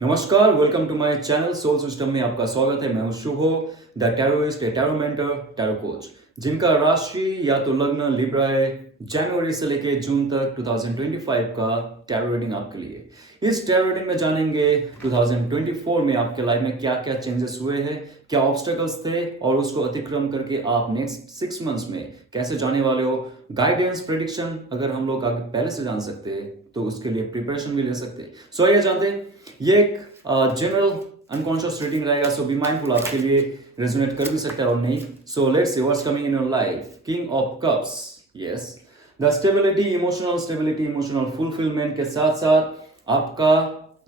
नमस्कार, welcome to my channel soul system में आपका स्वागत है। मैं हूं Shubho, the tarotist, a tarot mentor, tarot coach, जिनका राशि या तो लग्न लिब्रा है। जनवरी से लेके जून तक 2025 का टैरो रीडिंग आपके लिए। इस टैरो रीडिंग में जानेंगे 2024 में आपके लाइफ में क्या क्या चेंजेस हुए हैं, क्या ऑब्स्टेकल्स थे और उसको अतिक्रम करके आप नेक्स्ट 6 मंथ्स में कैसे जाने वाले हो। गाइडेंस, प्रेडिक्शन अगर हम लोग आगे पहले से जान सकते हैं तो उसके लिए प्रिपरेशन भी ले सकते हैं। सो आइए जानते हैं। ये एक जनरल अनकॉन्शियस रीडिंग रहेगा, सो बी माइंडफुल, आपके लिए रेजोनेट कर भी सकता है और नहीं। So let's see what's coming in your life. King of cups, yes, the stability, emotional fulfilment के साथ साथ आपका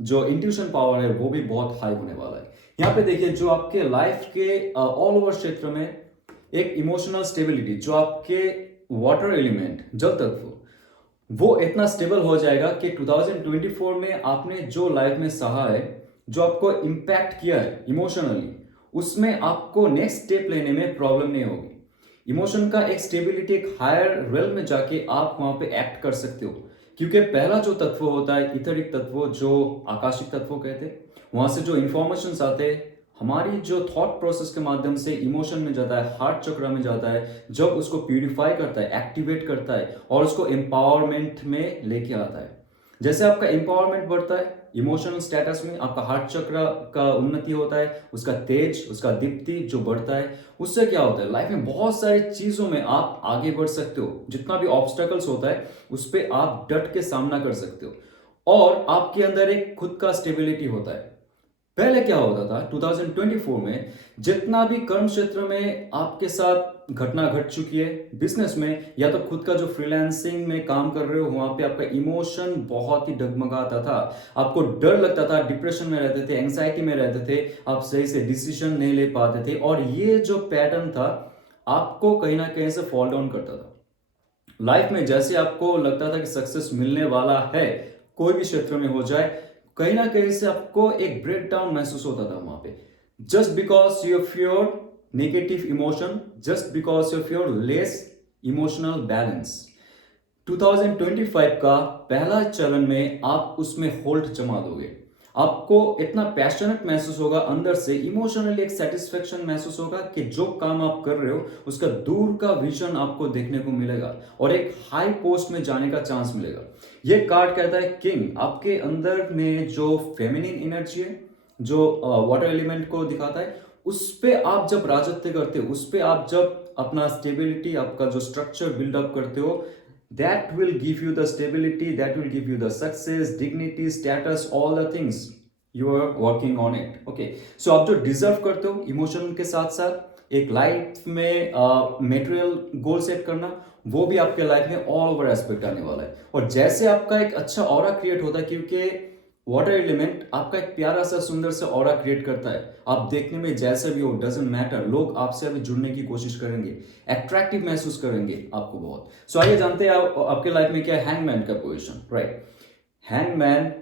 जो इंट्यूशन पावर है वो भी बहुत हाई होने वाला है। यहाँ पे देखिए, जो आपके लाइफ के ऑल ओवर क्षेत्र में एक इमोशनल स्टेबिलिटी, जो आपके वाटर एलिमेंट, जल तत्व, वो इतना स्टेबल हो जाएगा कि 2024 में आपने जो लाइफ में सहा है, जो आपको इम्पैक्ट किया है इमोशनली, उसमें आपको नेक्स्ट स्टेप लेने में प्रॉब्लम नहीं होगी। इमोशन का एक स्टेबिलिटी, एक हायर रेल में जाके आप वहां पे एक्ट कर सकते हो, क्योंकि पहला जो तत्व होता है इथरिक तत्व, जो आकाशिक तत्व कहते हैं, वहां से जो इंफॉर्मेशन आते हैं हमारी जो थॉट प्रोसेस के माध्यम से इमोशन में जाता है, हार्ट चक्र में जाता है, जब उसको प्यूरिफाई करता है, एक्टिवेट करता है और उसको एम्पावरमेंट में लेके आता है। जैसे आपका एम्पावरमेंट बढ़ता है इमोशनल स्टेटस में, आपका हार्ट चक्र का उन्नति होता है, उसका तेज, उसका दीप्ति जो बढ़ता है, उससे क्या होता है लाइफ में बहुत सारी चीजों में आप आगे बढ़ सकते हो। जितना भी ऑब्स्टेकल्स होता है उस पर आप डट के सामना कर सकते हो और आपके अंदर एक खुद का स्टेबिलिटी होता है। पहले क्या होता था 2024 में, जितना भी कर्म क्षेत्र में आपके साथ घटना घट चुकी है, बिजनेस में या तो खुद का जो फ्रीलांसिंग में काम कर रहे हो, वहां पे आपका इमोशन बहुत ही डगमगाता था, आपको डर लगता था, डिप्रेशन में रहते थे, एंग्जाइटी में रहते थे, आप सही से डिसीजन नहीं ले पाते थे और ये जो पैटर्न था आपको कहीं ना कहीं से फॉल डाउन करता था। लाइफ में जैसे आपको लगता था कि सक्सेस मिलने वाला है, कोई भी क्षेत्र में हो जाए, कहीं ना कहीं से आपको एक ब्रेक डाउन महसूस होता था वहां पे, just because you fear negative emotion, just because you fear less emotional balance. 2025 का पहला चरण में आप उसमें होल्ड जमा दोगे, आपको इतना पैशनेट महसूस होगा, अंदर से इमोशनली एक सेटिस्फेक्शन महसूस होगा कि जो काम आप कर रहे हो उसका दूर का विजन आपको देखने को मिलेगा और एक हाई पोस्ट में जाने का चांस मिलेगा। ये कार्ड कहता है किंग, आपके अंदर में जो फेमिनिन एनर्जी है, जो वाटर एलिमेंट को दिखाता है, उस पे आप जब राजत्व करते हो, उस पे आप जब अपना स्टेबिलिटी, आपका जो स्ट्रक्चर बिल्डअप करते हो, that will give you the stability, that will give you the success, dignity, status, all the things you are working on it. Okay, so आप जो डिजर्व करते हो इमोशन के साथ साथ एक लाइफ में मेटेरियल गोल सेट करना, वो भी आपके लाइफ में ऑल ओवर एस्पेक्ट आने वाला है। और जैसे आपका एक अच्छा ऑरा क्रिएट होता है, क्योंकि वाटर एलिमेंट आपका एक प्यारा सा सुंदर सा ऑरा क्रिएट करता है, आप देखने में जैसे भी हो डजंट मैटर, लोग आपसे अभी जुड़ने की कोशिश करेंगे, अट्रैक्टिव महसूस करेंगे आपको बहुत। सो आइए जानते हैं आपके लाइफ में क्या है हैंगमैन का position, right. Hangman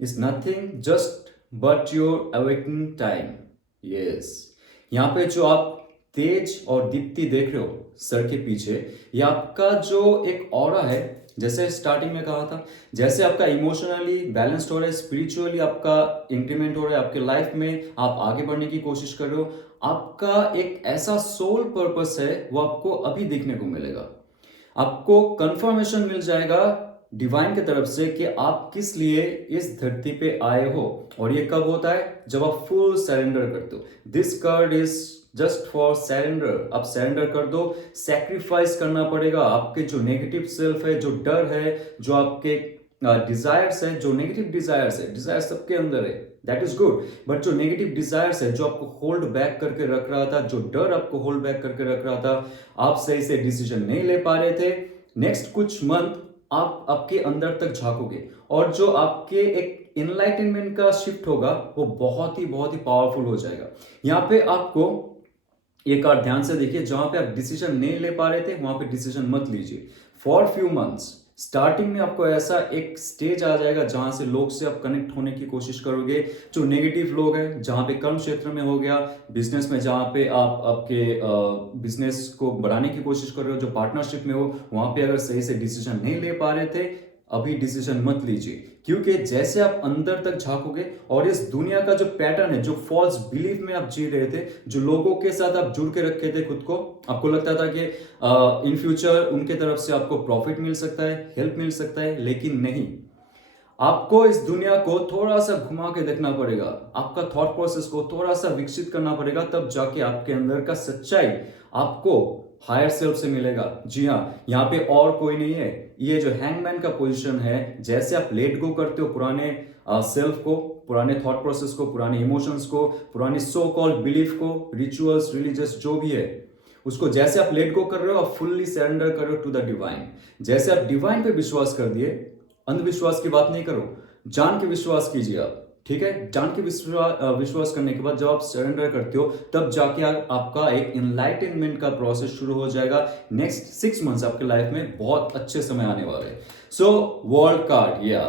is nothing just but your awakening time. Yes, यहाँ पे जो आप तेज और दीप्ति देख रहे हो सर के पीछे, ये आपका जो एक ऑरा है, जैसे स्टार्टिंग में कहा था, जैसे आपका इमोशनली बैलेंस्ड हो रहा है, स्पिरिचुअली आपका इंक्रीमेंट हो रहा है, आपके लाइफ में आप आगे बढ़ने की कोशिश कर रहे हो, आपका एक ऐसा सोल पर्पस है वो आपको अभी देखने को मिलेगा। आपको कंफर्मेशन मिल जाएगा डिवाइन की तरफ से कि आप किस लिए इस धरती पे आए हो। और ये कब होता है? जब आप फुल सरेंडर करते हो। This card is just for surrender. आप सरेंडर कर दो, सेक्रीफाइस करना पड़ेगा। आपके जो नेगेटिव सेल्फ है, जो डर है, जो आपके डिजायर्स है, जो नेगेटिव डिजायर्स है, डिजायर सबके अंदर है, दैट इज गुड, बट जो नेगेटिव डिजायर्स है, जो आपको होल्ड बैक करके रख रहा था, जो डर आपको होल्ड बैक करके रख रहा था, आप सही से डिसीजन नहीं ले पा रहे थे, नेक्स्ट कुछ मंथ आप आपके अंदर तक झांकोगे और जो आपके एक इनलाइटनमेंट का शिफ्ट होगा वो बहुत ही पावरफुल हो जाएगा। यहाँ पे आपको ये कार्ड ध्यान से देखिए, जहां पे आप डिसीजन नहीं ले पा रहे थे वहां पे डिसीजन मत लीजिए फॉर फ्यू मंथ्स। स्टार्टिंग में आपको ऐसा एक स्टेज आ जाएगा जहां से लोग से आप कनेक्ट होने की कोशिश करोगे, जो नेगेटिव लोग हैं, जहां पे कर्म क्षेत्र में हो गया, बिजनेस में जहां पे आप आपके बिजनेस को बढ़ाने की कोशिश कर रहे हो, जो पार्टनरशिप में हो, वहां पे अगर सही से डिसीजन नहीं ले पा रहे थे, अभी डिसीजन मत लीजिए, क्योंकि जैसे आप अंदर तक झांकोगे और इस दुनिया का जो पैटर्न है, जो फॉल्स बिलीफ में आप जी रहे थे, जो लोगों के साथ आप जुड़ के रखे थे खुद को, आपको लगता था कि इन फ्यूचर उनके तरफ से आपको प्रॉफिट मिल सकता है, हेल्प मिल सकता है, लेकिन नहीं। आपको इस दुनिया को थोड़ा सा घुमा के देखना पड़ेगा, आपका थॉट प्रोसेस को थोड़ा सा विकसित करना पड़ेगा, तब जाके आपके अंदर का सच्चाई आपको हायर सेल्फ से मिलेगा। जी हाँ, यहाँ पे और कोई नहीं है। ये जो हैंगमैन का पोजीशन है, जैसे आप लेट गो करते हो पुराने सेल्फ को, पुराने थॉट प्रोसेस को, पुराने इमोशंस को, पुरानी सो कॉल्ड बिलीफ को, रिचुअल्स, रिलीजियस जो भी है, उसको जैसे आप लेट गो कर रहे हो, आप फुल्ली सरेंडर कर रहे हो टू द डिवाइन। जैसे आप डिवाइन पे विश्वास कर दिए, अंधविश्वास की बात नहीं करो, जान के विश्वास कीजिए आप, ठीक है। जान के विश्वास करने के बाद जब आप सरेंडर करते हो, तब जाके आपका एक इनलाइटनमेंट का प्रोसेस शुरू हो जाएगा। नेक्स्ट 6 मंथ्स आपके लाइफ में बहुत अच्छे समय आने वाले हैं। सो वर्ल्ड कार्ड, या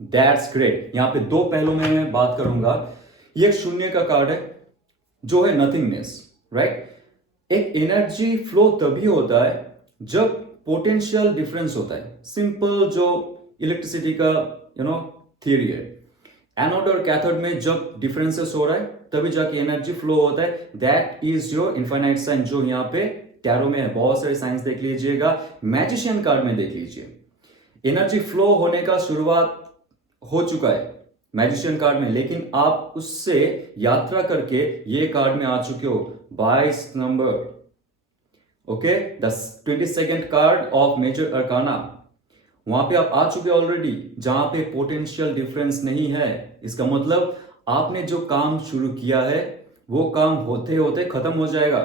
दैट्स ग्रेट। यहाँ पे दो पहलू में मैं बात करूंगा। ये एक शून्य का कार्ड है, जो है नथिंगनेस, राइट। एक एनर्जी फ्लो तभी होता है जब पोटेंशियल डिफरेंस होता है। सिंपल जो इलेक्ट्रिसिटी का थियरी है, एनोड और कैथोड में जब डिफरेंसेस हो रहा है तभी जाके एनर्जी फ्लो होता है। That is your infinite sign, जो यहाँ पे टैरो में है। बहुत सारे साइंस देख लीजिएगा, मैजिशियन कार्ड में देख लीजिए, एनर्जी फ्लो होने का शुरुआत हो चुका है मैजिशियन कार्ड में, लेकिन आप उससे यात्रा करके ये कार्ड में आ चुके हो, 22 number, okay, the 22nd card of major arcana. वहां पे आप आ चुके ऑलरेडी, जहां पे पोटेंशियल डिफरेंस नहीं है। इसका मतलब आपने जो काम शुरू किया है वो काम होते होते खत्म हो जाएगा।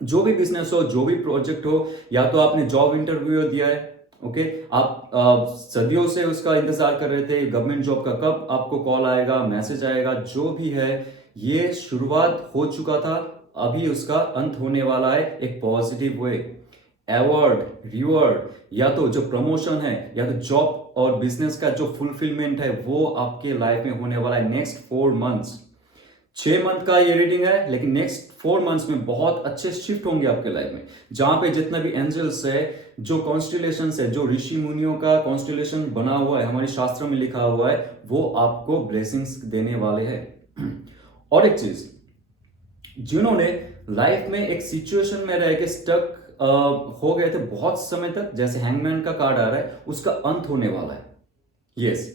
जो भी बिजनेस हो, जो भी प्रोजेक्ट हो, या तो आपने जॉब इंटरव्यू दिया है, ओके, आप सदियों से उसका इंतजार कर रहे थे, गवर्नमेंट जॉब का कब आपको कॉल आएगा, मैसेज आएगा, जो भी है, ये शुरुआत हो चुका था, अभी उसका अंत होने वाला है एक पॉजिटिव वे। अवार्ड, रिवॉर्ड, या तो जो प्रमोशन है, या तो जॉब और बिजनेस का जो फुलफिलमेंट है, वो आपके लाइफ में होने वाला है नेक्स्ट 4 मंथ्स। 6 मंथ का ये रीडिंग है, लेकिन नेक्स्ट 4 मंथ्स में बहुत अच्छे शिफ्ट होंगे आपके लाइफ में, जहां पे जितना भी एंजल्स है, जो कॉन्स्टिलेशन है, जो ऋषि मुनियों का कॉन्स्टिलेशन बना हुआ है, हमारे शास्त्रों में लिखा हुआ है, वो आपको ब्लेसिंग्स देने वाले हैं। और एक चीज, जिन्होंने लाइफ में एक सिचुएशन में रह के स्टक हो गए थे बहुत समय तक, जैसे हैंगमैन का कार्ड आ रहा है, उसका अंत होने वाला है। यस,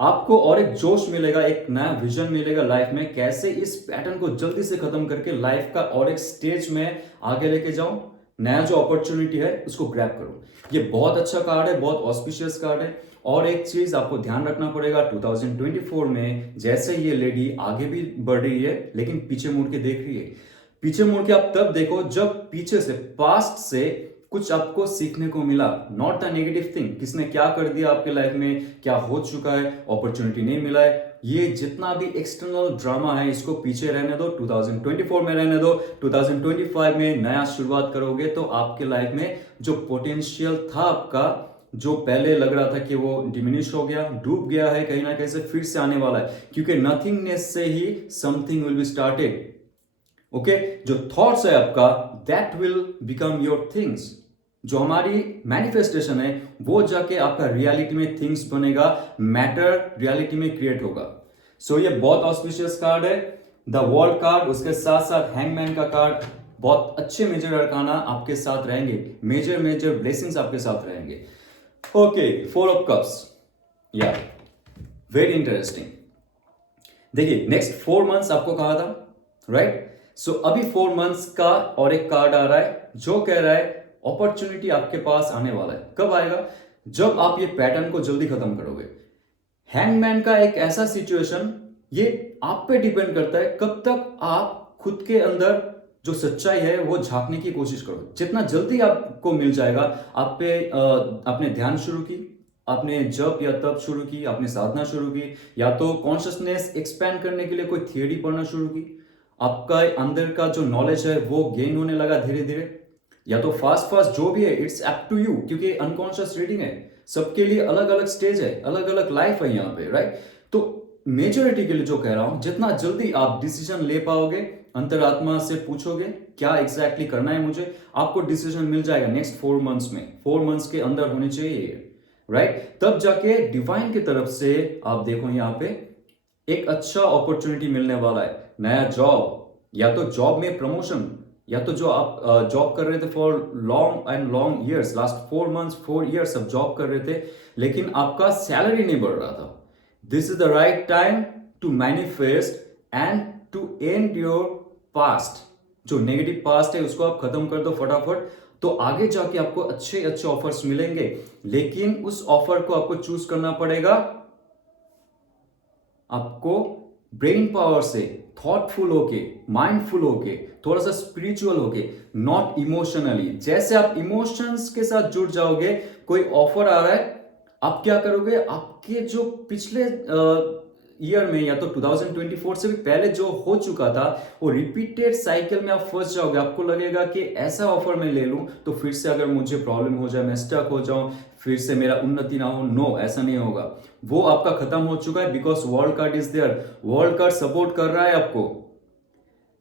आपको और एक जोश मिलेगा, एक नया विजन मिलेगा लाइफ में, कैसे इस पैटर्न को जल्दी से खत्म करके लाइफ का और एक स्टेज में आगे लेके जाऊं, नया जो अपॉर्चुनिटी है उसको ग्रैब करो। ये बहुत अच्छा कार्ड है, बहुत ऑस्पिशियस कार्ड है। और एक चीज आपको ध्यान रखना पड़ेगा, 2024 में जैसे ये लेडी आगे भी बढ़ रही है, लेकिन पीछे मुड़ के देख रही है। पीछे मुड़ के आप तब देखो जब पीछे से, पास्ट से कुछ आपको सीखने को मिला, नॉट द नेगेटिव थिंग, किसने क्या कर दिया आपके लाइफ में, क्या हो चुका है, अपॉर्चुनिटी नहीं मिला है, ये जितना भी एक्सटर्नल ड्रामा है इसको पीछे रहने दो, 2024 में रहने दो। 2025 में नया शुरुआत करोगे तो आपके लाइफ में जो पोटेंशियल था आपका, जो पहले लग रहा था कि वो डिमिनिश हो गया, डूब गया है, कहीं ना कहीं से फिर से आने वाला है, क्योंकि नथिंगनेस से ही something will be started. Okay, जो थॉट्स है आपका, that will become your things. जो हमारी मैनिफेस्टेशन है, वो जाके आपका रियलिटी में थिंग्स बनेगा, मैटर रियलिटी में क्रिएट होगा। सो ये बहुत ऑस्पिशियस कार्ड है, द वर्ल्ड कार्ड, उसके साथ साथ हैंगमैन का कार्ड। बहुत अच्छे मेजर अरकाना आपके साथ रहेंगे, मेजर मेजर ब्लेसिंग्स आपके साथ रहेंगे। ओके, 4 ऑफ कप्स, या वेरी इंटरेस्टिंग। देखिए, नेक्स्ट 4 मंथ्स आपको कहा था, राइट। सो अभी 4 मंथ्स का और एक कार्ड आ रहा है जो कह रहा है अपॉर्चुनिटी आपके पास आने वाला है। कब आएगा? जब आप ये पैटर्न को जल्दी खत्म करोगे। हैंगमैन का एक ऐसा सिचुएशन, ये आप पे डिपेंड करता है कब तक आप खुद के अंदर जो सच्चाई है वो झांकने की कोशिश करो। जितना जल्दी आपको मिल जाएगा, आप पे आपने ध्यान शुरू की, आपने जप या तप शुरू की, आपने साधना शुरू की, या तो कॉन्शियसनेस एक्सपैंड करने के लिए कोई थियरी पढ़ना शुरू की, आपका अंदर का जो नॉलेज है वो गेन होने लगा धीरे धीरे, या तो फास्ट फास्ट, जो भी है, इट्स अप टू यू, क्योंकि अनकॉन्शियस रीडिंग है, सबके लिए अलग अलग स्टेज है, अलग अलग लाइफ है यहाँ पे, राइट। तो मेजोरिटी के लिए जो कह रहा हूं, जितना जल्दी आप डिसीजन ले पाओगे, अंतरात्मा से पूछोगे क्या एग्जैक्टली करना है मुझे, आपको डिसीजन मिल जाएगा नेक्स्ट 4 मंथ्स में। 4 मंथ्स के अंदर होने चाहिए, राइट? तब जाके डिवाइन की तरफ से आप देखो यहाँ पे एक अच्छा अपॉर्चुनिटी मिलने वाला है, नया जॉब, या तो जॉब में प्रमोशन, या तो जो आप जॉब कर रहे थे for long and long years, last 4 months 4 years आप जॉब कर रहे थे लेकिन आपका सैलरी नहीं बढ़ रहा था। This is the right time to manifest and to end your past. जो नेगेटिव पास्ट है उसको आप खत्म कर दो फटाफट, तो आगे जाके आपको अच्छे अच्छे ऑफर्स मिलेंगे। लेकिन उस ऑफर को आपको चूज करना पड़ेगा, आपको ब्रेन पावर से, थॉटफुल होके, माइंडफुल होके, थोड़ा सा स्पिरिचुअल होके, नॉट इमोशनली। जैसे आप इमोशंस के साथ जुड़ जाओगे, कोई ऑफर आ रहा है, आप क्या करोगे, आपके जो पिछले ईयर में या तो 2024 से भी पहले जो हो चुका था वो रिपीटेड साइकिल में आप फंस जाओगे। आपको लगेगा कि ऐसा ऑफर मैं ले लूं तो फिर से अगर मुझे प्रॉब्लम हो जाए, मैं स्टक हो जाऊं, फिर से मेरा उन्नति ना हो। नो, ऐसा नहीं होगा। वो आपका खत्म हो चुका है because world card is there. World card support कर रहा है आपको।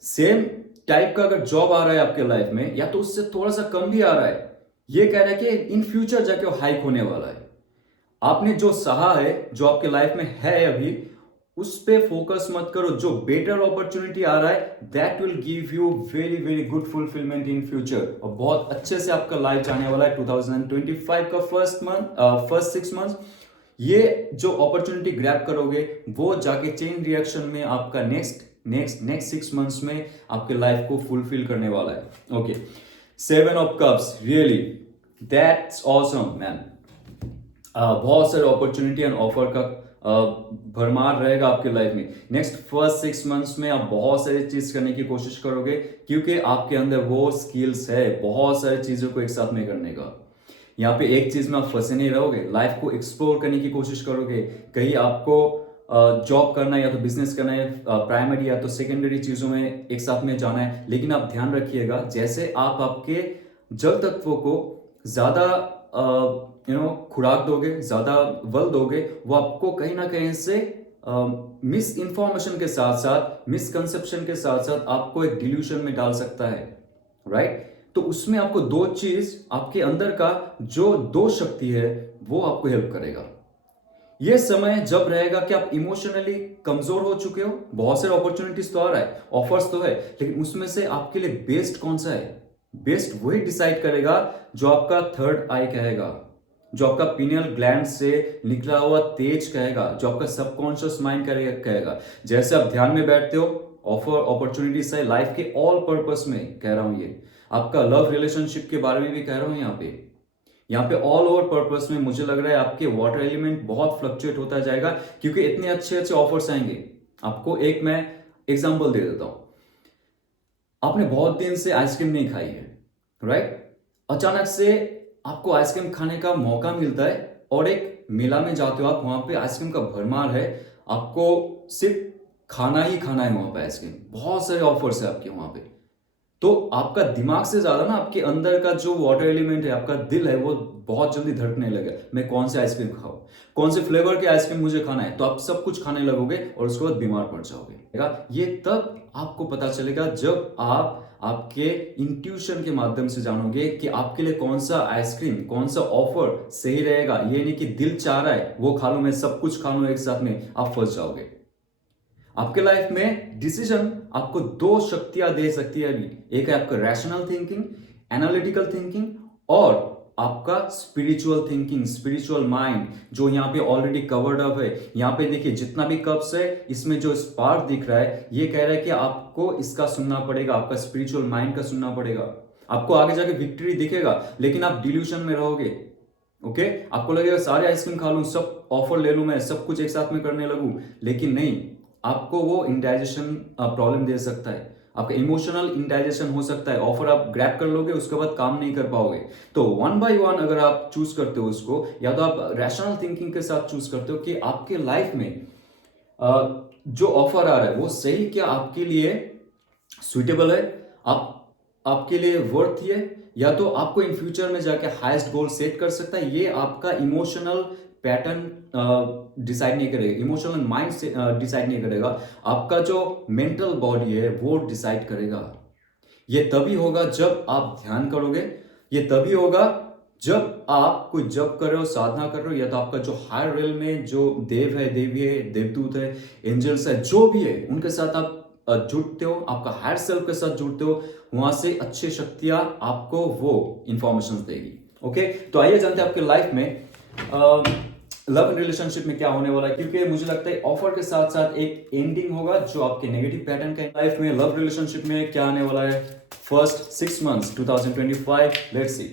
सेम टाइप का अगर जॉब आ रहा है आपके लाइफ में या तो उससे थोड़ा सा कम भी आ रहा है, ये कह रहा है कि इन फ्यूचर जाके हाइक होने वाला है। आपने जो सहा है, जो आपके लाइफ में है अभी, उस पे फोकस मत करो। जो बेटर अपॉर्चुनिटी आ रहा है that will give you very very good fulfilment in future, और बहुत अच्छे से आपका लाइफ जाने वाला है 2025 का फर्स्ट 6 मंथ। ये जो अपॉर्चुनिटी ग्रैब करोगे वो जाके चेन रिएक्शन में आपका नेक्स्ट 6 मंथ्स में आपके लाइफ को फुलफिल करने वाला है। Okay, 7 of cups, really that's awesome man. बहुत सारे अपॉर्चुनिटी एंड ऑफर का भरमार रहेगा आपके लाइफ में। नेक्स्ट फर्स्ट 6 मंथ्स में आप बहुत सारी चीज करने की कोशिश करोगे क्योंकि आपके अंदर वो स्किल्स है बहुत सारी चीजों को एक साथ में करने का। यहाँ पे एक चीज में आप फंसे नहीं रहोगे, लाइफ को एक्सप्लोर करने की कोशिश करोगे। कहीं आपको जॉब करना है या तो बिजनेस करना है, प्राइमरी या तो सेकेंडरी चीजों में एक साथ में जाना है, लेकिन आप ध्यान रखिएगा जैसे आप आपके जल तत्वों को ज्यादा खुराक दोगे, ज्यादा बल दोगे, वो आपको कहीं ना कहीं से मिस इंफॉर्मेशन के साथ साथ, मिसकंसेप्शन के साथ साथ आपको एक डिल्यूशन में डाल सकता है। राइट? तो उसमें आपको दो चीज, आपके अंदर का जो दो शक्ति है वो आपको हेल्प करेगा। ये समय जब रहेगा कि आप इमोशनली कमजोर हो चुके हो, बहुत सारे अपॉर्चुनिटीज तो आ रहा है, ऑफर्स तो है, लेकिन उसमें से आपके लिए बेस्ट कौन सा है, बेस्ट वही डिसाइड करेगा जो आपका थर्ड आई कहेगा, जो आपका पीनियल ग्लैंड से निकला हुआ तेज कहेगा, जो आपका सबकॉन्शियस माइंड कहेगा। जैसे आप ध्यान में बैठते हो, ऑफर अपॉर्चुनिटीज है लाइफ के ऑल पर्पस में कह रहा हूं, ये आपका लव रिलेशनशिप के बारे में भी कह रहा हूं। यहाँ पे ऑल ओवर पर्पस में मुझे लग रहा है आपके वाटर एलिमेंट बहुत फ्लक्चुएट होता जाएगा क्योंकि इतने अच्छे अच्छे ऑफर्स आएंगे। आपको एक मैं एग्जांपल दे देता हूं। आपने बहुत दिन से आइसक्रीम नहीं खाई है, राइट? अचानक से आपको आइसक्रीम खाने का मौका मिलता है और एक मेला में जाते हो आप, वहां पे आइसक्रीम का भरमार है, आपको सिर्फ खाना ही खाना है वहां पे आइसक्रीम, बहुत सारे ऑफर्स है आपके वहां पे। तो आपका दिमाग से ज्यादा ना आपके अंदर का जो वाटर एलिमेंट है, आपका दिल है, वो बहुत जल्दी धड़कने लगे, मैं कौन से आइसक्रीम खाऊं, कौन से फ्लेवर के आइसक्रीम मुझे खाना है। तो आप सब कुछ खाने लगोगे और उसके बाद बीमार पड़ जाओगे। ये तब आपको पता चलेगा जब आप आपके इंट्यूशन के माध्यम से जानोगे कि आपके लिए कौन सा आइसक्रीम, कौन सा ऑफर सही रहेगा। ये नहीं कि दिल चाह रहा है वो खा लो, मैं सब कुछ खा लूं एक साथ में, आप फंस जाओगे। आपके लाइफ में डिसीजन आपको दो शक्तियां दे सकती है अभी, एक है आपका रैशनल थिंकिंग, एनालिटिकल थिंकिंग, और आपका स्पिरिचुअल थिंकिंग, स्पिरिचुअल माइंड, जो यहाँ पे ऑलरेडी कवर्ड अप है। यहाँ पे देखिए जितना भी कप्स है, इसमें जो स्पार्क दिख रहा है, ये कह रहा है कि आपको इसका सुनना पड़ेगा, आपका स्पिरिचुअल माइंड का सुनना पड़ेगा। आपको आगे जाके विक्ट्री दिखेगा, लेकिन आप डिल्यूशन में रहोगे। ओके, आपको लगेगा सारे आइसक्रीम खा लूं, सब ऑफर ले लूं, मैं सब कुछ एक साथ में करने लगूं, लेकिन नहीं, आपको वो इंडाइजेशन प्रॉब्लम दे सकता है, आपका इमोशनल इंडाइजेशन हो सकता है। ऑफर आप ग्रैब कर लोगे, उसके बाद काम नहीं कर पाओगे। तो 1 बाय 1 अगर आप चूज करते हो उसको, या तो आप रैशनल थिंकिंग के साथ चूज करते हो कि आपके लाइफ में जो ऑफर आ रहा है वो सही क्या आपके लिए सुइटेबल है, आपके लिए वर्थ है, या तो आपको इन फ्यूचर में जाके हाईएस्ट गोल सेट कर सकता है। ये आपका इमोशनल पैटर्न डिसाइड नहीं करेगा, इमोशनल माइंड से डिसाइड नहीं करेगा, आपका जो मेंटल बॉडी है वो डिसाइड करेगा। ये तभी होगा जब आप ध्यान करोगे, ये तभी होगा जब आप कोई जप कर रहे हो, साधना कर रहे हो, या तो आपका जो हायर रेल में जो देव है, देवी है, देवदूत है, एंजल्स है, जो भी है, उनके साथ आप जुड़ते हो, आपका हायर सेल्फ के साथ जुड़ते हो, वहां से अच्छी शक्तियां आपको वो इंफॉर्मेशन देगी। ओके, तो आइए जानते हैं आपके लाइफ में लव रिलेशनशिप में क्या होने वाला है, क्योंकि मुझे लगता है ऑफर के साथ साथ एक एंडिंग होगा जो आपके नेगेटिव पैटर्न का लाइफ में लव रिलेशनशिप में क्या आने वाला है first 6 months 2025। Let's see.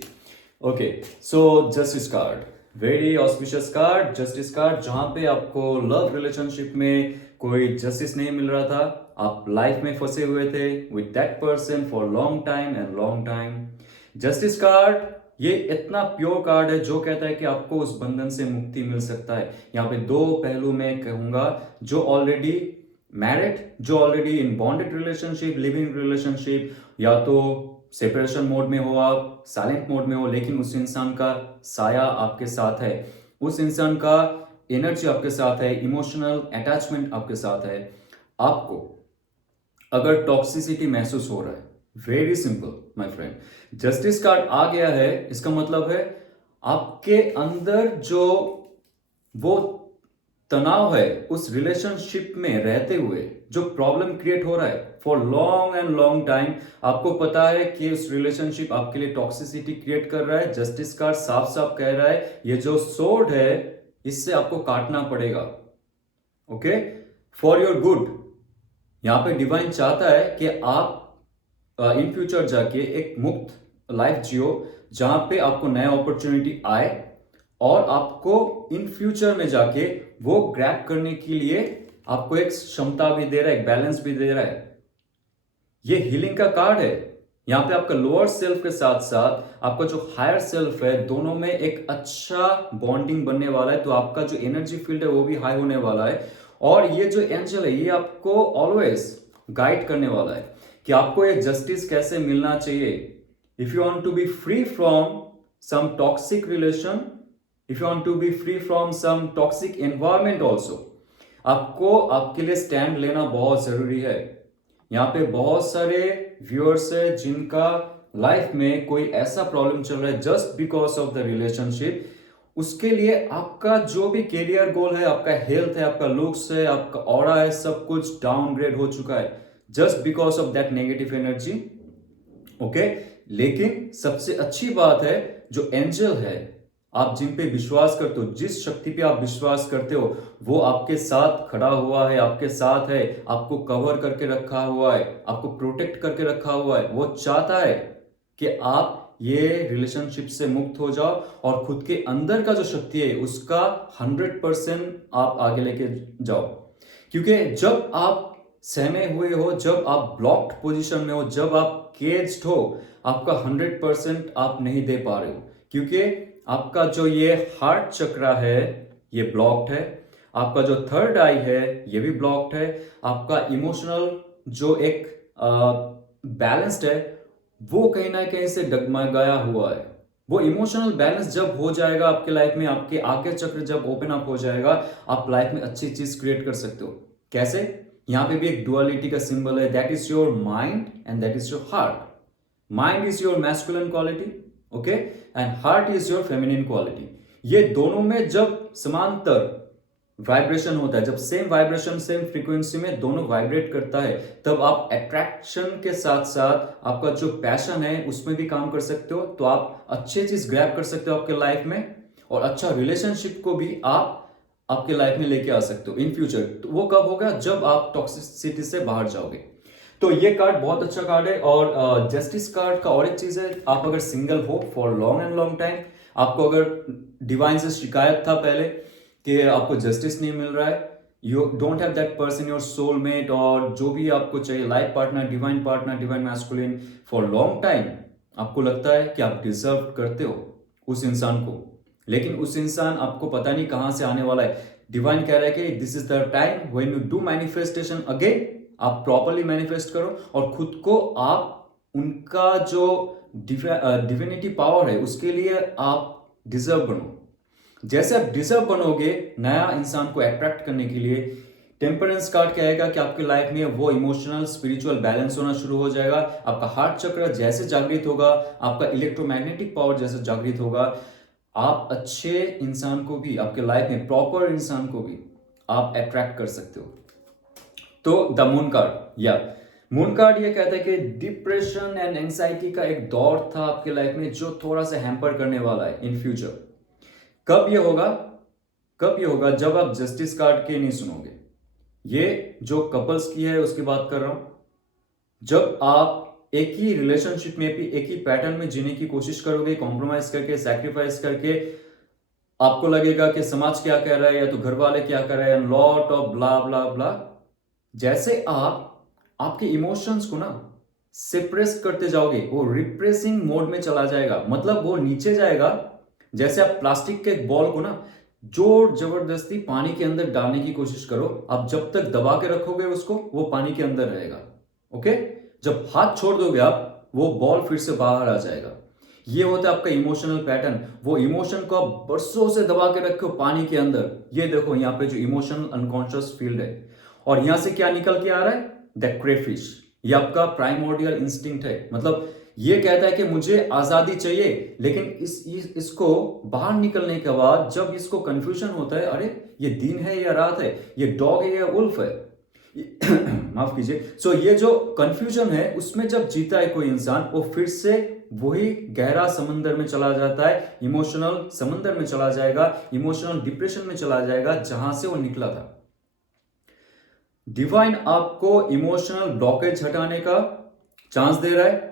Okay, so justice card, very auspicious card, justice card, जहां पे आपको लव रिलेशनशिप में कोई जस्टिस नहीं मिल रहा था, आप लाइफ में फंसे हुए थे with that person for long time and long time. Justice card ये इतना प्योर कार्ड है जो कहता है कि आपको उस बंधन से मुक्ति मिल सकता है। यहाँ पे दो पहलू में कहूंगा, जो ऑलरेडी मैरिड, जो already in bonded relationship, living relationship, या तो सेपरेशन मोड में हो, आप साइलेंट मोड में हो, लेकिन उस इंसान का साया आपके साथ है, उस इंसान का एनर्जी आपके साथ है, इमोशनल अटैचमेंट आपके साथ है। आपको अगर टॉक्सिसिटी महसूस हो रहा है, very simple my friend, justice card आ गया है, इसका मतलब है आपके अंदर जो वो तनाव है, उस रिलेशनशिप में रहते हुए जो प्रॉब्लम क्रिएट हो रहा है for long and long time, आपको पता है कि उस रिलेशनशिप आपके लिए टॉक्सिसिटी क्रिएट कर रहा है। जस्टिस कार्ड साफ साफ कह रहा है ये जो सोर्ड है इससे आपको काटना पड़ेगा, ओके, फॉर योर गुड। यहां पे डिवाइन चाहता है कि आप इन फ्यूचर जाके एक मुक्त लाइफ जियो, जहां पे आपको नया अपॉर्चुनिटी आए और आपको इन फ्यूचर में जाके वो ग्रैब करने के लिए आपको एक क्षमता भी दे रहा है, एक बैलेंस भी दे रहा है। ये हीलिंग का कार्ड है। यहां पे आपका लोअर सेल्फ के साथ साथ आपका जो हायर सेल्फ है, दोनों में एक अच्छा बॉन्डिंग बनने वाला है, तो आपका जो एनर्जी फील्ड है वो भी हाई होने वाला है। और ये जो एंजल है ये आपको ऑलवेज गाइड करने वाला है कि आपको ये जस्टिस कैसे मिलना चाहिए। If you want to be free from some toxic relation, if you want to be free from some toxic environment also, आपको आपके लिए स्टैंड लेना बहुत जरूरी है। यहाँ पे बहुत सारे व्यूअर्स है जिनका लाइफ में कोई ऐसा प्रॉब्लम चल रहा है just because of the relationship, उसके लिए आपका जो भी करियर गोल है, आपका हेल्थ है, आपका लुक्स है, आपका ऑरा है, सब कुछ डाउनग्रेड हो चुका है just because of that negative energy. Okay, लेकिन सबसे अच्छी बात है जो एंजल है, आप जिन पे विश्वास करते हो, जिस शक्ति पे आप विश्वास करते हो, वो आपके साथ खड़ा हुआ है, आपके साथ है, आपको कवर करके रखा हुआ है, आपको प्रोटेक्ट करके रखा हुआ है। वो चाहता है कि आप ये रिलेशनशिप से मुक्त हो जाओ और खुद के अंदर का जो शक्ति है उसका 100% आप आगे लेके जाओ। क्योंकि जब आप सहमे हुए हो, जब आप ब्लॉक्ड पोजीशन में हो, जब आप केज्ड हो, आपका 100% आप नहीं दे पा रहे हो, क्योंकि आपका जो ये हार्ट चक्रा है ये ब्लॉक्ड है, आपका जो थर्ड आई है ये भी ब्लॉक्ड है, आपका इमोशनल जो एक बैलेंस्ड है वो कहीं ना कहीं से डगमगाया हुआ है। वो इमोशनल बैलेंस जब हो जाएगा आपके लाइफ में, आपके आज्ञा चक्र जब ओपन अप हो जाएगा, आप लाइफ में अच्छी चीज क्रिएट कर सकते हो। कैसे? यहां पे भी एक डुअलिटी का सिंबल है, that is your mind and that is your heart. Mind is your masculine quality, okay, and heart is your feminine quality. ये दोनों में जब समांतर वाइब्रेशन होता है, जब सेम वाइब्रेशन सेम फ्रीक्वेंसी में दोनों वाइब्रेट करता है, तब आप अट्रैक्शन के साथ साथ आपका जो पैशन है उसमें भी काम कर सकते हो, तो आप अच्छी चीज ग्रैब कर सकते हो आपके लाइफ में, और अच्छा रिलेशनशिप को भी आप आपके लाइफ में लेके आ सकते हो इन फ्यूचर। तो वो कब होगा? जब आप टॉक्सिसिटी से बाहर जाओगे। तो ये कार्ड बहुत अच्छा कार्ड है। और जस्टिस कार्ड का और एक चीज है, आप अगर सिंगल हो for long and long time, आपको अगर डिवाइन से शिकायत था पहले कि आपको जस्टिस नहीं मिल रहा है, you don't have that person your soulmate, और जो भी आपको चाहिए life partner, divine masculine for long time, आपको लगता है कि आप डिजर्व करते हो उस इंसान को, लेकिन उस इंसान आपको पता नहीं कहां से आने वाला है। डिवाइन कह रहा है कि this is the time when you do manifestation again, आप प्रॉपरली मैनिफेस्ट करो और खुद को आप उनका जो डिविनिटी पावर है उसके लिए आप डिजर्व बनो। जैसे आप डिजर्व बनोगे नया इंसान को अट्रैक्ट करने के लिए, टेम्परेंस कार्ड कहेगा कि आपके लाइफ में वो इमोशनल स्पिरिचुअल बैलेंस होना शुरू हो जाएगा, आपका हार्ट चक्र जैसे जागृत होगा, आपका इलेक्ट्रोमैग्नेटिक पावर जैसे जागृत होगा, आप अच्छे इंसान को भी, आपके लाइफ में प्रॉपर इंसान को भी आप अट्रैक्ट कर सकते हो। तो द मून कार्ड, या मून कार्ड ये कहता है कि डिप्रेशन एंड एंजाइटी का एक दौर था आपके लाइफ में जो थोड़ा सा हैम्पर करने वाला है इन फ्यूचर। कब ये होगा? कब ये होगा? जब आप जस्टिस कार्ड के नहीं सुनोगे। ये जो कपल्स की है उसकी बात कर रहा हूं। जब आप एक ही रिलेशनशिप में भी एक ही पैटर्न में जीने की कोशिश करोगे, कॉम्प्रोमाइज करके, सैक्रिफाइस करके, आपको लगेगा कि समाज क्या कह रहा है या तो घर वाले क्या कर रहे हैं, लॉट ऑफ ब्ला ब्ला ब्ला। जैसे आप आपके इमोशंस को ना सिप्रेस करते जाओगे, वो रिप्रेसिंग मोड में चला जाएगा, मतलब वो नीचे जाएगा। जैसे आप प्लास्टिक के बॉल को ना जोर जबरदस्ती पानी के अंदर डालने की कोशिश करो, आप जब तक दबा के रखोगे उसको, वो पानी के अंदर रहेगा। ओके, जब हाथ छोड़ दोगे आप, वो बॉल फिर से बाहर आ जाएगा। ये होता है आपका इमोशनल पैटर्न। वो इमोशन को आप बरसों से दबा के रखे हो पानी के अंदर। ये देखो यहाँ पे जो इमोशनल अनकॉन्शियस फील्ड है, और यहां से क्या निकल के आ रहा है? The crayfish. ये आपका प्राइमोर्डियल इंस्टिंक्ट है, मतलब ये कहता है कि मुझे आजादी चाहिए, लेकिन इसको बाहर निकलने के बाद जब इसको कंफ्यूजन होता है, अरे ये दिन है या रात है, ये डॉग है या उल्फ है, माफ कीजिए। सो ये जो कंफ्यूजन है, उसमें जब जीता है कोई इंसान, वो फिर से वही गहरा समंदर में चला जाता है, इमोशनल समंदर में चला जाएगा, इमोशनल डिप्रेशन में चला जाएगा, जहां से वो निकला था। डिवाइन आपको इमोशनल ब्लॉकेज हटाने का चांस दे रहा है,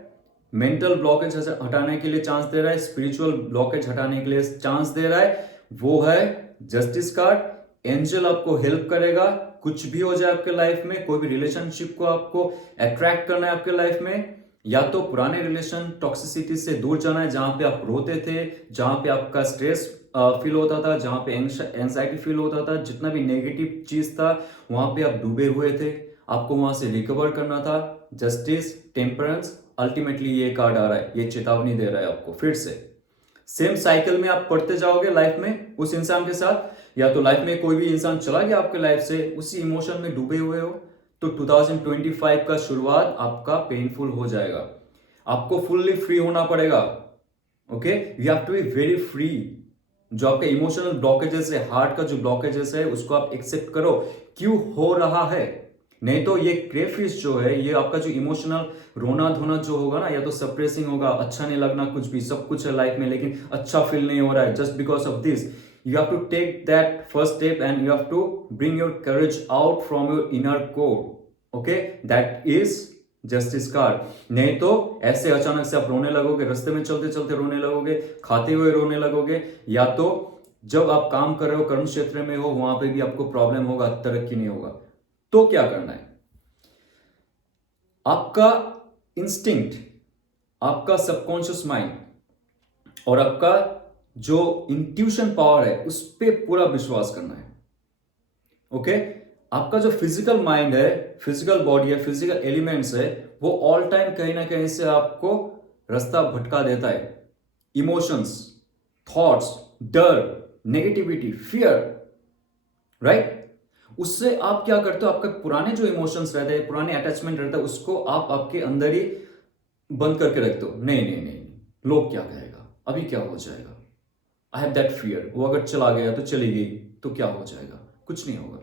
मेंटल ब्लॉकेज हटाने के लिए चांस दे रहा है, स्पिरिचुअल ब्लॉकेज हटाने के लिए चांस दे रहा है। वो है जस्टिस कार्ड। एंजल आपको हेल्प करेगा, कुछ भी हो जाए आपके लाइफ में, कोई भी रिलेशनशिप को आपको अट्रैक्ट करना है आपके लाइफ में, या तो पुराने रिलेशन टॉक्सिसिटी से दूर जाना है, जहां पे आप रोते थे, जहां पे आपका स्ट्रेस फील होता था, जहां पे एंजाइटी फील होता था, जितना भी नेगेटिव चीज था वहां पे आप डूबे हुए थे, आपको वहां से रिकवर करना था। जस्टिस, टेम्परेंस, अल्टीमेटली ये कार्ड आ रहा है, ये चेतावनी दे रहा है आपको फिर से सेम साइकिल में आप पढ़ते जाओगे लाइफ में उस इंसान के साथ, या तो लाइफ में कोई भी इंसान चला गया आपके लाइफ से, उसी इमोशन में डूबे हुए हो, तो 2025 का शुरुआत आपका पेनफुल हो जाएगा। आपको फुल्ली फ्री होना पड़ेगा। Okay, you have to be very free. जो आपके इमोशनल ब्लॉकेजेस है, हार्ट का जो ब्लॉकेजेस है, उसको आप एक्सेप्ट करो क्यों हो रहा है। नहीं तो ये क्रेफिश जो है, ये आपका जो इमोशनल रोना धोना जो होगा ना, या तो सप्रेसिंग होगा, अच्छा नहीं लगना, कुछ भी सब कुछ है लाइफ में लेकिन अच्छा फील नहीं हो रहा है, just because of this you have to take that first step and you have to bring your courage out from your inner core. Okay, that is justice card. नहीं तो ऐसे अचानक से आप रोने लगोगे, रास्ते में चलते चलते रोने लगोगे, खाते हुए रोने लगोगे, या तो जब आप काम कर रहे हो, कर्म क्षेत्र में हो, वहां पे भी आपको प्रॉब्लम होगा, तरक्की नहीं होगा। तो क्या करना है? आपका इंस्टिंक्ट, आपका सबकॉन्शियस माइंड और आपका जो इंट्यूशन पावर है, उस पर पूरा विश्वास करना है। ओके, आपका जो फिजिकल माइंड है, फिजिकल बॉडी है, फिजिकल एलिमेंट्स है, वो ऑल टाइम कहीं ना कहीं से आपको रास्ता भटका देता है। इमोशंस, थॉट्स, डर, नेगेटिविटी, फियर, राइट? उससे आप क्या करते हो? आपके पुराने जो इमोशंस रहते हैं, पुराने अटैचमेंट रहता है, उसको आप आपके अंदर ही बंद करके रखते हो। नहीं नहीं नहीं, लोग क्या कहेगा, अभी क्या हो जाएगा, आई हैव दैट फियर, वो अगर चला गया तो चली गई तो क्या हो जाएगा, कुछ नहीं होगा,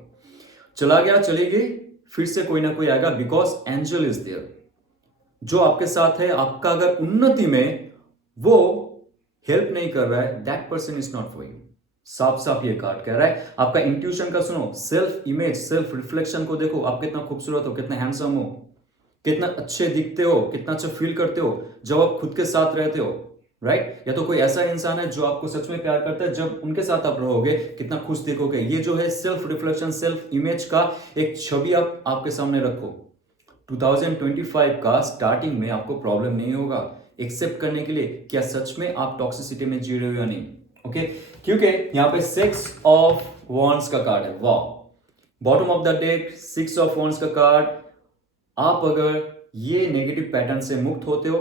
चला गया चली गई, फिर से कोई ना कोई आएगा, बिकॉज एंजल इज देयर जो आपके साथ है। आपका अगर उन्नति में वो हेल्प नहीं कर रहा है, that person is not for you. साफ साफ ये कार्ड कह रहा है। आपका इंट्यूशन का सुनो, सेल्फ इमेज, सेल्फ रिफ्लेक्शन को देखो, आप कितना खूबसूरत हो, कितना हैंडसम हो, कितना अच्छे दिखते हो, कितना अच्छा फील करते हो जब आप खुद के साथ रहते हो, राइट? या तो कोई ऐसा इंसान है जो आपको सच में प्यार करता है, जब उनके साथ आप रहोगे कितना खुश दिखोगे। ये जो है सेल्फ रिफ्लेक्शन, सेल्फ इमेज का एक छवि आप आपके सामने रखो। 2025 का स्टार्टिंग में आपको प्रॉब्लम नहीं होगा एक्सेप्ट करने के लिए क्या सच में आप टॉक्सिसिटी में जी रहे हो या नहीं। ओके, क्योंकि यहां पे 6 ऑफ वॉन्ड्स का कार्ड है। वाह, bottom of the deck 6 of wands का कार्ड। आप अगर ये नेगेटिव पैटर्न से मुक्त होते हो,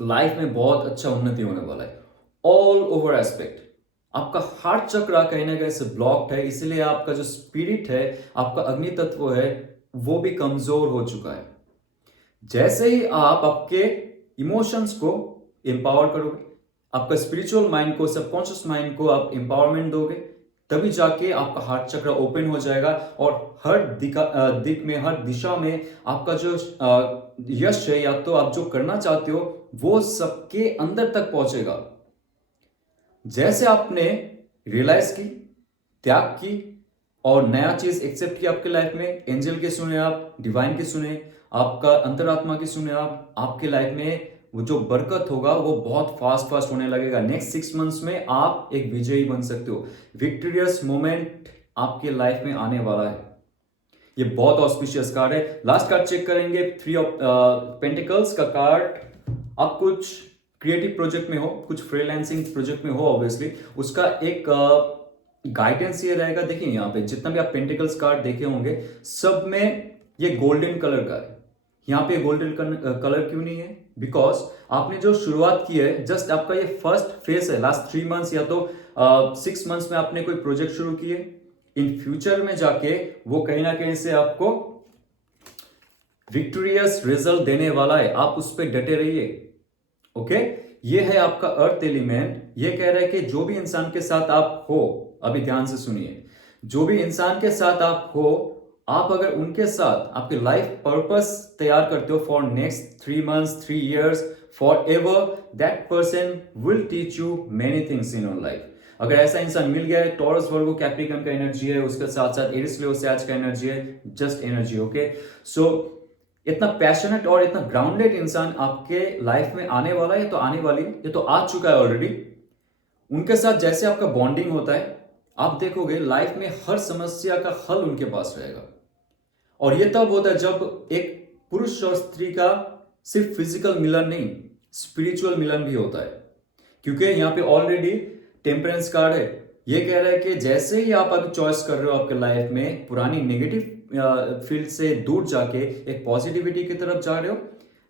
लाइफ में बहुत अच्छा उन्नति होने वाला है, ऑल ओवर एस्पेक्ट। आपका हार्ट चक्र कहीं ना कहीं से ब्लॉक्ड है, इसलिए आपका जो स्पिरिट है, आपका अग्नि तत्व है, वो भी कमजोर हो चुका है। जैसे ही आप आपके इमोशंस को एम्पावर करोगे, आपका स्पिरिचुअल माइंड को, सबकॉन्शियस माइंड को आप एम्पावरमेंट दोगे, तभी जाके आपका हार्ट चक्र ओपन हो जाएगा और हर दिक में, हर दिशा में आपका जो यश है या तो आप जो करना चाहते हो वो सबके अंदर तक पहुंचेगा। जैसे आपने रियलाइज की, त्याग की और नया चीज एक्सेप्ट किया आपके लाइफ में, एंजल के सुने आप, डिवाइन के सुने, आपका अंतरात्मा की सुने आप, आपके लाइफ में वो जो बरकत होगा वो बहुत फास्ट होने लगेगा। नेक्स्ट 6 मंथ्स में आप एक विजयी बन सकते हो। विक्टोरियस मोमेंट आपके लाइफ में आने वाला है। ये बहुत ऑस्पिशियस कार्ड है। लास्ट कार्ड चेक करेंगे, 3 ऑफ पेंटिकल्स का कार्ड। आप कुछ क्रिएटिव प्रोजेक्ट में हो, कुछ फ्रीलांसिंग प्रोजेक्ट में हो, ऑब्वियसली उसका एक गाइडेंस ये रहेगा। देखिए यहाँ पे जितना भी आप पेंटिकल्स कार्ड देखे होंगे सब में ये गोल्डन कलर का है। यहाँ पे गोल्डन कलर क्यों नहीं है? बिकॉज आपने जो शुरुआत की है, जस्ट आपका ये फर्स्ट फेज है। लास्ट 3 मंथ्स या तो 6 मंथ्स में आपने कोई प्रोजेक्ट शुरू किए, इन फ्यूचर में जाके वो कहीं ना कहीं से आपको विक्टोरियस रिजल्ट देने वाला है। आप उस पर डटे रहिए। ओके, ये है आपका अर्थ एलिमेंट। ये कह रहा है कि जो भी इंसान के साथ आप हो, अभी ध्यान से सुनिए, जो भी इंसान के साथ आप हो, आप अगर उनके साथ आपके लाइफ पर्पस तैयार करते हो for next 3 months, 3 years, for ever, that person will teach you many things in your life. अगर ऐसा इंसान मिल गया है, टॉरस वर्गो कैप्रिकॉन का एनर्जी है, उसके साथ साथ एरिस लियो सैज का एनर्जी है, जस्ट एनर्जी। ओके, सो इतना पैशनेट और इतना ग्राउंडेड इंसान आपके लाइफ में आने वाला है, तो आने वाली, ये तो आ चुका है ऑलरेडी। उनके साथ जैसे आपका बॉन्डिंग होता है, आप देखोगे लाइफ में हर समस्या का हल उनके पास रहेगा। और ये तब होता है जब एक पुरुष और स्त्री का सिर्फ फिजिकल मिलन नहीं, स्पिरिचुअल मिलन भी होता है। क्योंकि यहाँ पे ऑलरेडी टेम्परेंस कार्ड है। ये कह रहा है कि जैसे ही आप अभी चॉइस कर रहे हो आपके लाइफ में, पुरानी नेगेटिव फील्ड से दूर जाके एक पॉजिटिविटी की तरफ जा रहे हो,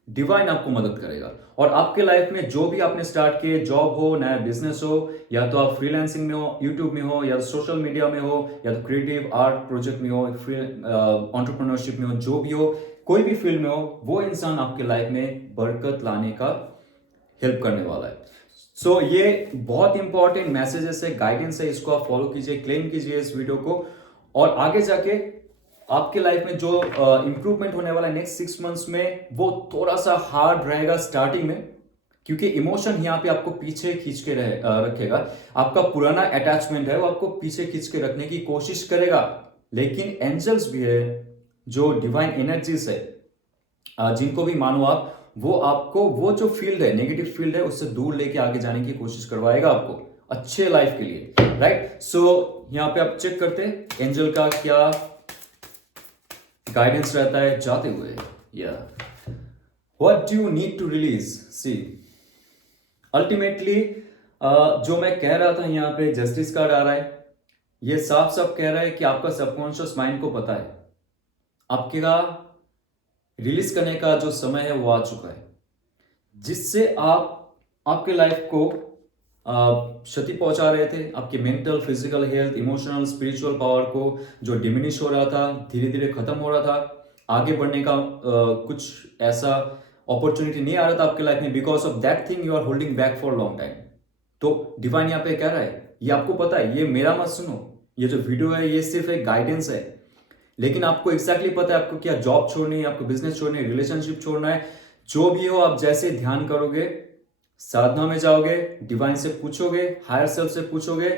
डिवाइन आपको मदद करेगा। और आपके लाइफ में जो भी आपने स्टार्ट किए, जॉब हो, नया बिजनेस हो, या तो आप फ्रीलांसिंग में हो, यूट्यूब में हो, या सोशल मीडिया में हो, या तो क्रिएटिव आर्ट प्रोजेक्ट में हो, एंटरप्रेन्योरशिप में हो, जो भी हो, कोई भी फील्ड में हो, वो इंसान आपके लाइफ में बरकत लाने का हेल्प करने वाला है। सो ये बहुत इंपॉर्टेंट मैसेजेस है, गाइडेंस है, इसको आप फॉलो कीजिए, क्लेम कीजिए इस वीडियो को। और आगे जाके आपके लाइफ में जो इंप्रूवमेंट होने वाला है नेक्स्ट 6 मंथ्स में, वो थोड़ा सा हार्ड रहेगा स्टार्टिंग में, क्योंकि इमोशन यहाँ पे आपको पीछे खींच के रखेगा। आपका पुराना अटैचमेंट है वो आपको पीछे खींच के रखने की कोशिश करेगा। लेकिन एंजल्स भी है, जो डिवाइन एनर्जीज है, जिनको भी मानो आप, वो आपको वो जो फील्ड है, नेगेटिव फील्ड है, उससे दूर लेके आगे जाने की कोशिश करवाएगा आपको अच्छे लाइफ के लिए, राइट। सो यहाँ पे आप चेक करते हैं एंजल का क्या गाइडेंस रहता है जाते हुए। What do you need to release? See, ultimately जो मैं कह रहा था, यहाँ पे जस्टिस कार्ड आ रहा है। ये साफ साफ कह रहा है कि आपका सबकॉन्शियस माइंड को पता है आपका रिलीज करने का जो समय है वो आ चुका है, जिससे आप आपके लाइफ को क्षति पहुंचा रहे थे। आपकी mental, physical health, emotional, spiritual power को जो डिमिनिश हो रहा था, धीरे धीरे खत्म हो रहा था, आगे बढ़ने का कुछ ऐसा अपॉर्चुनिटी नहीं आ रहा था आपके लाइफ में, because of that thing you are holding back for long time. तो डिवाइन यहाँ पे कह रहा है, ये आपको पता है, ये मेरा मत सुनो, ये जो वीडियो है ये सिर्फ एक गाइडेंस है, लेकिन आपको एग्जैक्टली पता है आपको क्या जॉब छोड़नी है, आपको बिजनेस छोड़नी है, रिलेशनशिप छोड़ना है, जो भी हो। आप जैसे ध्यान करोगे, साधना में जाओगे, डिवाइन से पूछोगे, हायर सेल्फ से पूछोगे,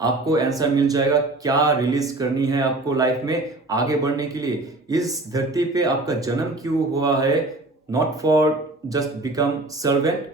आपको आंसर मिल जाएगा क्या रिलीज करनी है आपको लाइफ में आगे बढ़ने के लिए। इस धरती पे आपका जन्म क्यों हुआ है? Not for just become servant,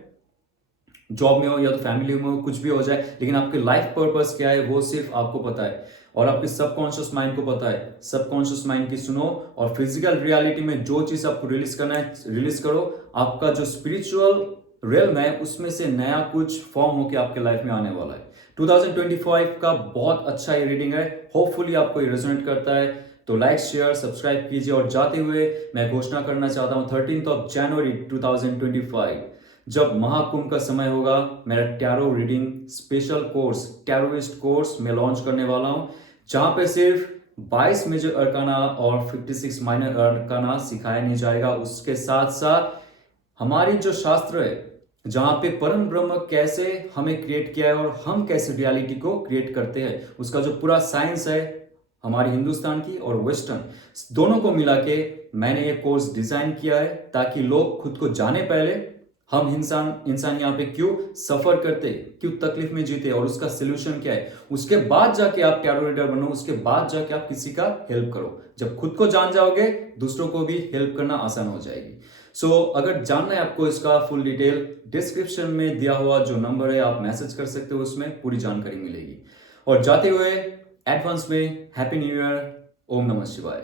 job में हो या तो फैमिली में हो, कुछ भी हो जाए, लेकिन आपके लाइफ पर्पस क्या है वो सिर्फ आपको पता है और आपके सबकॉन्शियस माइंड को पता है। सबकॉन्शियस माइंड की सुनो और फिजिकल रियलिटी में जो चीज आपको रिलीज करना है रिलीज करो। आपका जो स्पिरिचुअल रियल्म है उसमें से नया कुछ फॉर्म होकर आपके लाइफ में आने वाला है। 2025 का बहुत अच्छा ये रीडिंग है, होपफुली आपको ये रेजोनेट करता है, तो लाइक, शेयर, सब्सक्राइब कीजिए। और जाते हुए मैं घोषणा करना चाहता हूँ 13 जनवरी 2025 जब महाकुंभ का समय होगा, मेरा tarot reading special course, tarotist course मैं लॉन्च करने वाला हूं, जहां पे सिर्फ 22 मेजर अरकाना और 56 माइनर अरकाना सिखाया नहीं जाएगा। उसके साथ साथ हमारी जो शास्त्र है जहाँ पे परम ब्रह्म कैसे हमें क्रिएट किया है और हम कैसे रियलिटी को क्रिएट करते हैं, उसका जो पूरा साइंस है हमारी हिंदुस्तान की और वेस्टर्न दोनों को मिला के मैंने ये कोर्स डिजाइन किया है, ताकि लोग खुद को जाने पहले हम इंसान इंसान यहाँ पे क्यों सफर करते, क्यों तकलीफ में जीते और उसका सोल्यूशन क्या है, उसके बाद जाके आप टैरो रीडर बनो, उसके बाद जाके आप किसी का हेल्प करो। जब खुद को जान जाओगे दूसरों को भी हेल्प करना आसान हो जाएगी। अगर जानना है आपको इसका फुल डिटेल, डिस्क्रिप्शन में दिया हुआ जो नंबर है आप मैसेज कर सकते हो, उसमें पूरी जानकारी मिलेगी। और जाते हुए एडवांस में हैप्पी न्यू ईयर, ओम नमः शिवाय।